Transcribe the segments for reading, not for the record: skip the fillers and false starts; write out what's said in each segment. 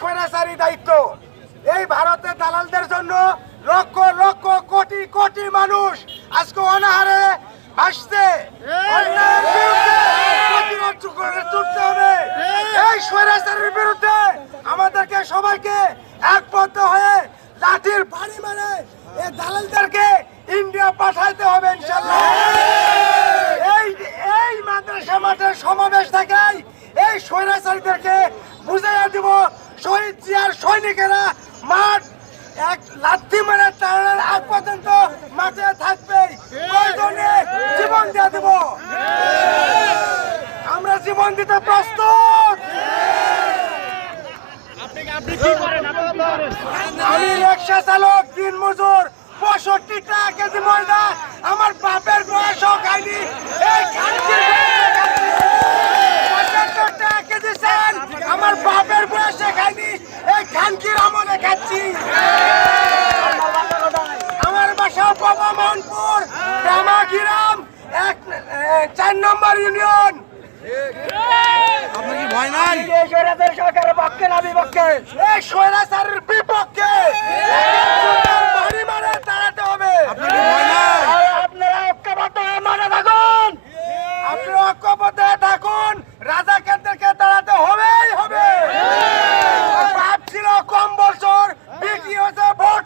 স্বৈরাচারী দায়িত্ব। এই ভারতের দালালদের জন্য লক্ষ লক্ষ কোটি কোটি মানুষ আজকে অনাহারে ভাসছে। অন্যায়ের বিরুদ্ধে প্রতিরোধ করতে হবে। এই স্বৈরাচারীর বিরুদ্ধে আমাদেরকে সবাইকে একবদ্ধ হয়ে লাঠির বাড়ি মেরে এই দালালদেরকে ইন্ডিয়া পাঠাইতে হবে ইনশাআল্লাহ। এই মাদ্রাসা মাঠের সমাবেশ থেকে এই স্বৈরাচারীদেরকে বুঝাইয়া দিব, শহীদ জিয়ার সৈনিকেরা মাঠ এক লাথি মেরে টানার আগ পর্যন্ত মাঠে থাকবে, প্রয়োজনে জীবন দিয়ে দেব। আমরা জীবন দিতে প্রস্তুত। আমি রিক্সা চালক, দিন মজুর, 65 টাকা কেজি ময়দা আমার বাপের বয়সও খাইনি। এই খানকির 75 টাকা কেজি চাল আমার বাপের বয়সে খাইনি, এই খানকির আমলে খাচ্ছি। আমার বাসা বাবা মোহনপুর গ্রাম 4 নম্বর ইউনিয়ন। আপনার কি ভয় নাই? স্বৈরাচার সরকারের পক্ষে না বিপক্ষে? এই স্বৈরাচারের বিপক্ষে। বাড়ি মারে দাঁড়াতে হবে। আপনার কি ভয় নাই? আপনারা ঐক্যবদ্ধ হয়ে মনে থাকুন, আপনারা ঐক্যবদ্ধ হয়ে থাকুন। রাজাকারদেরকে দাঁড়াতে হবেই হবে। বাপ ছিল কম বছর, বিক্রি হচ্ছে ভোট।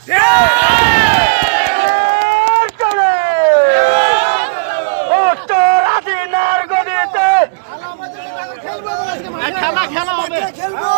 খেলবো